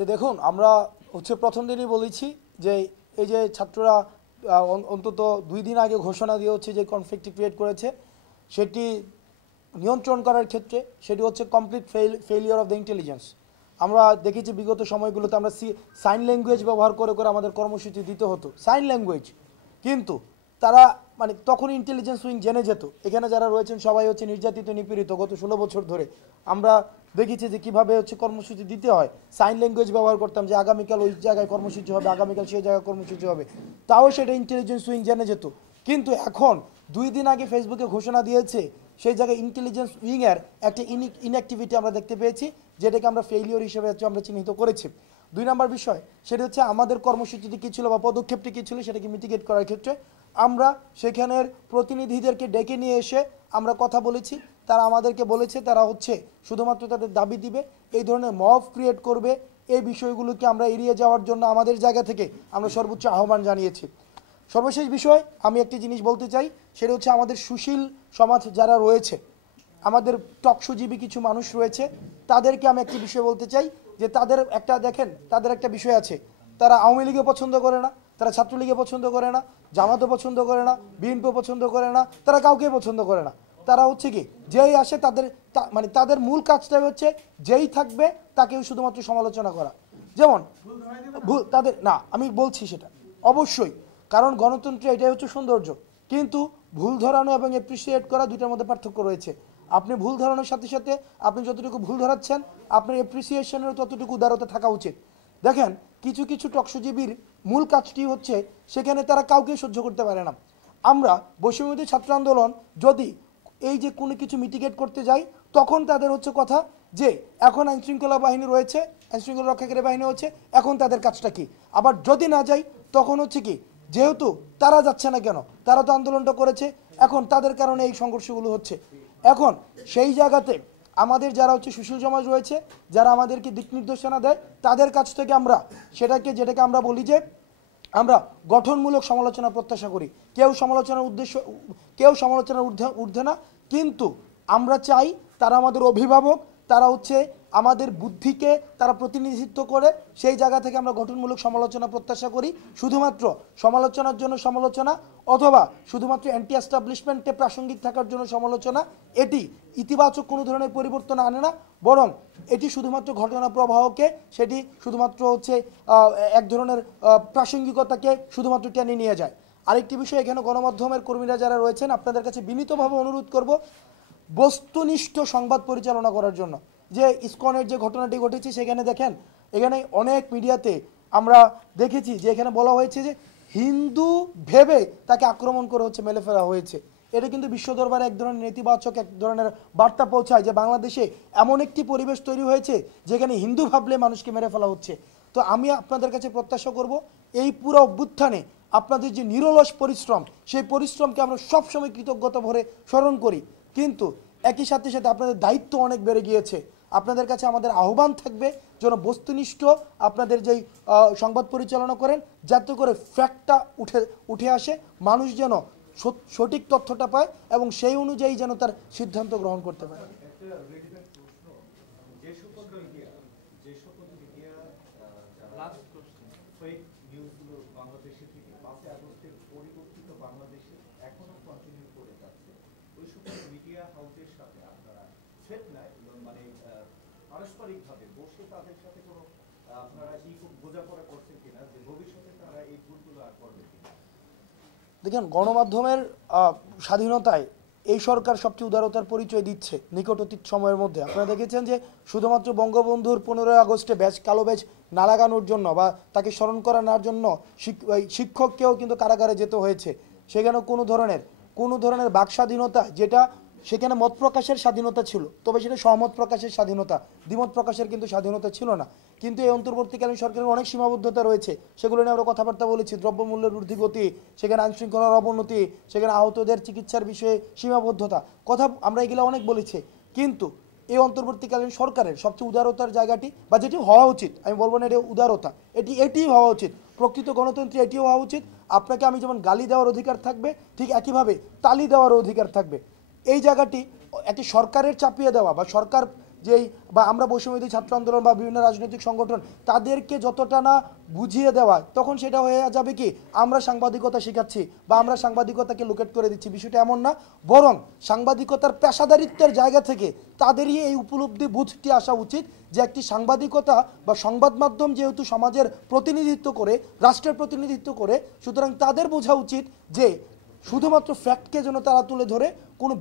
যে দেখুন আমরা প্রথম দিনই বলেছি যে এই যে ছাত্ররা অন্তত 2 দিন আগে ঘোষণা দিয়ে যে কনফ্লিক্ট ক্রিয়েট করেছে সেটি নিয়ন্ত্রণ করার ক্ষেত্রে সেটি complete failure of the intelligence. আমরা দেখেছি বিগত সময়গুলোতে আমরা সাইন ল্যাঙ্গুয়েজ ব্যবহার করে করে আমাদের কর্মসূচি দিতে হতো, সাইন ল্যাঙ্গুয়েজ, কিন্তু তারা মানে তখন ইন্টেলিজেন্স উইং জেনে যেত এখানে যারা রয়েছেন সবাই নির্যাতিত নিপীড়িত। গত 16 বছর ধরে আমরা দেখেছি যে কীভাবে কর্মসূচি দিতে হয়, সাইন ল্যাঙ্গুয়েজ ব্যবহার করতাম যে আগামীকাল ওই জায়গায় কর্মসূচি হবে, আগামীকাল সেই জায়গায় কর্মসূচি হবে, তাও সেটা ইন্টেলিজেন্স উইং জেনে যেত। কিন্তু এখন 2 দিন আগে ফেসবুকে ঘোষণা দিয়েছে সেই জায়গায় ইন্টেলিজেন্স উইংয়ের একটা ইনঅ্যাক্টিভিটি আমরা দেখতে পেয়েছি, যেটাকে আমরা ফেলিওর হিসেবে আমরা চিহ্নিত করেছি। 2 নম্বর বিষয় সেটা আমাদের কর্মসূচিটি কী ছিল বা পদক্ষেপটি কী ছিল সেটাকে মিটিগেট করার ক্ষেত্রে আমরা সেখানের প্রতিনিধিদেরকে ডেকে নিয়ে এসে আমরা কথা বলেছি। তারা আমাদেরকে বলেছে তারা শুধুমাত্র তাদের দাবি দিবে, এই ধরনের মব ক্রিয়েট করবে, এই বিষয়গুলোকে আমরা এড়িয়ে যাওয়ার জন্য আমাদের জায়গা থেকে আমরা সর্বোচ্চ আহ্বান জানিয়েছি। সর্বশেষ বিষয় আমি একটি জিনিস বলতে চাই, সেটা আমাদের সুশীল সমাজ যারা রয়েছে, আমাদের টকশোজীবী কিছু মানুষ রয়েছে, তাদেরকে আমি একটি বিষয় বলতে চাই যে তাদের একটা বিষয় আছে, তারা আওয়ামী লীগও পছন্দ করে না, তারা ছাত্রলীগে পছন্দ করে না, জামাতও পছন্দ করে না, বিএনপিও পছন্দ করে না, তারা কাউকে পছন্দ করে না। তারা কি যেই আসে তাদের মূল কাজটাই যেই থাকবে তাকেও শুধুমাত্র সমালোচনা করা। যেমন তাদের না, আমি বলছি সেটা অবশ্যই, কারণ গণতন্ত্রে এটাই সৌন্দর্য, কিন্তু ভুল ধরানো এবং অ্যাপ্রিসিয়েট করা দুইটার মধ্যে পার্থক্য রয়েছে। আপনি ভুল ধরানোর সাথে সাথে আপনি যতটুকু ভুল ধরাচ্ছেন আপনার অ্যাপ্রিসিয়েশনের ততটুকু উদারতা থাকা উচিত। দেখেন কিছু কিছু টকশোজীবীর মূল কাজটি সেখানে তারা কাউকে সহ্য করতে পারে না। আমরা বৈষম্যবিরোধী ছাত্র আন্দোলন যদি এই যে কোনো কিছু মিটিগেট করতে যাই তখন তাদের কথা যে এখন আইনশৃঙ্খলা বাহিনী রয়েছে, আইনশৃঙ্খলা রক্ষাকারী বাহিনী এখন তাদের কাজটা কি। আবার যদি না যাই তখন কি যেহেতু তারা যাচ্ছে না কেন, তারা তো আন্দোলনটা করেছে, এখন তাদের কারণে এই সংঘর্ষগুলো হচ্ছে। এখন সেই জায়গাতে আমাদের যারা সুশীল সমাজ রয়েছে, যারা আমাদেরকে দিক নির্দেশনা দেয়, তাদের কাছ থেকে আমরা যেটাকে আমরা বলি যে আমরা গঠনমূলক সমালোচনা প্রত্যাশা করি। কেউ সমালোচনার ঊর্ধ্বে না, কিন্তু আমরা চাই তারা আমাদের অভিভাবক, তারা আমাদের বুদ্ধিকে তারা প্রতিনিধিত্ব করে, সেই জায়গা থেকে আমরা গঠনমূলক সমালোচনা প্রত্যাশা করি। শুধুমাত্র সমালোচনার জন্য সমালোচনা অথবা শুধুমাত্র অ্যান্টি এস্টাবলিশমেন্টে প্রাসঙ্গিক থাকার জন্য সমালোচনা, এটি ইতিবাচক কোনো ধরনের পরিবর্তন আনে না, বরং এটি শুধুমাত্র ঘটনা প্রবাহকে সেটি শুধুমাত্র এক ধরনের প্রাসঙ্গিকতাকে শুধুমাত্র টেনে নিয়ে যায়। আরেকটি বিষয়, এখানে গণমাধ্যমের কর্মীরা যারা রয়েছেন আপনাদের কাছে বিনীতভাবে অনুরোধ করব বস্তুনিষ্ঠ সংবাদ পরিচালনা করার জন্য। যে ইসকনের যে ঘটনাটি ঘটেছে সেখানে দেখেন, এখানে অনেক মিডিয়াতে আমরা দেখেছি যে এখানে বলা হয়েছে যে হিন্দু ভেবে তাকে আক্রমণ করে মেলে ফেলা হয়েছে। এটা কিন্তু বিশ্ব দরবারে এক ধরনের নেতিবাচক এক ধরনের বার্তা পৌঁছায় যে বাংলাদেশে এমন একটি পরিবেশ তৈরি হয়েছে যেখানে হিন্দু ভাবলে মানুষকে মেরে ফেলা হচ্ছে। তো আমি আপনাদের কাছে প্রত্যাশা করব এই পুরো অভ্যুত্থানে আপনাদের যে নিরলস পরিশ্রম, সেই পরিশ্রমকে আমরা সবসময় কৃতজ্ঞতা ভরে স্মরণ করি, কিন্তু একই সাথে সাথে আপনাদের দায়িত্ব অনেক বেড়ে গিয়েছে। আপনাদের কাছে আমাদের আহ্বান থাকবে যেন বস্তুনিষ্ঠ আপনাদের যেই সংবাদ পরিচালনা করেন, যাতে করে ফ্যাক্টটা উঠে আসে, মানুষ যেন সঠিক তথ্যটা পায় এবং সেই অনুযায়ী যেন তার সিদ্ধান্ত গ্রহণ করতে পারে। দেখেন, গণমাধ্যমের স্বাধীনতায় এই সরকার সবচেয়ে উদারতার পরিচয় দিচ্ছে নিকট অতীত সময়ের মধ্যে। আপনারা দেখেছেন যে শুধুমাত্র বঙ্গবন্ধুর 15 আগস্টে কালো ব্যাজ না লাগানোর জন্য বা তাকে স্মরণ করানোর জন্য শিক্ষককেও কিন্তু কারাগারে যেতে হয়েছে। সেখানে কোনো ধরনের বাক স্বাধীনতা, যেটা সেখানে মত প্রকাশের স্বাধীনতা ছিল, তবে সেটা সহমত প্রকাশের স্বাধীনতা, দ্বিমত প্রকাশের কিন্তু স্বাধীনতা ছিল না। কিন্তু এই অন্তর্বর্তীকালীন সরকারের অনেক সীমাবদ্ধতা রয়েছে, সেগুলো নিয়ে আমরা কথাবার্তা বলেছি। দ্রব্যমূল্যের ঊর্ধ্বগতি, সেখানে আইনশৃঙ্খলার অবনতি, সেখানে আহতদের চিকিৎসার বিষয়ে সীমাবদ্ধতা, কথা আমরা এগুলো অনেক বলেছি। কিন্তু এই অন্তর্বর্তীকালীন সরকারের সবচেয়ে উদারতার জায়গাটি, বা যেটি হওয়া উচিত, আমি বলবো না এটা উদারতা, এটি হওয়া উচিত, প্রকৃত গণতন্ত্রে এটিও হওয়া উচিত। আপনাকে আমি যেমন গালি দেওয়ার অধিকার থাকবে, ঠিক একইভাবে তালি দেওয়ার অধিকার থাকবে। এই জায়গাটি একটি সরকারের চাপিয়ে দেওয়া বা সরকার যেই বা আমরা বৈষম্যবিরোধী ছাত্র আন্দোলন বা বিভিন্ন রাজনৈতিক সংগঠন তাদেরকে যতটা না বুঝিয়ে দেওয়া, তখন সেটা হয়ে যাবে কি আমরা সাংবাদিকতা শেখাচ্ছি বা আমরা সাংবাদিকতাকে লোকেট করে দিচ্ছি। বিষয়টা এমন না, বরং সাংবাদিকতার পেশাদারিত্বের জায়গা থেকে তাদেরই এই উপলব্ধি বুঝটি আসা উচিত যে একটি সাংবাদিকতা বা সংবাদ মাধ্যম যেহেতু সমাজের প্রতিনিধিত্ব করে, রাষ্ট্রের প্রতিনিধিত্ব করে, সুতরাং তাদের বোঝা উচিত যে শুধুমাত্র ফ্যাক্টকে যেন তারা তুলে ধরে কোনো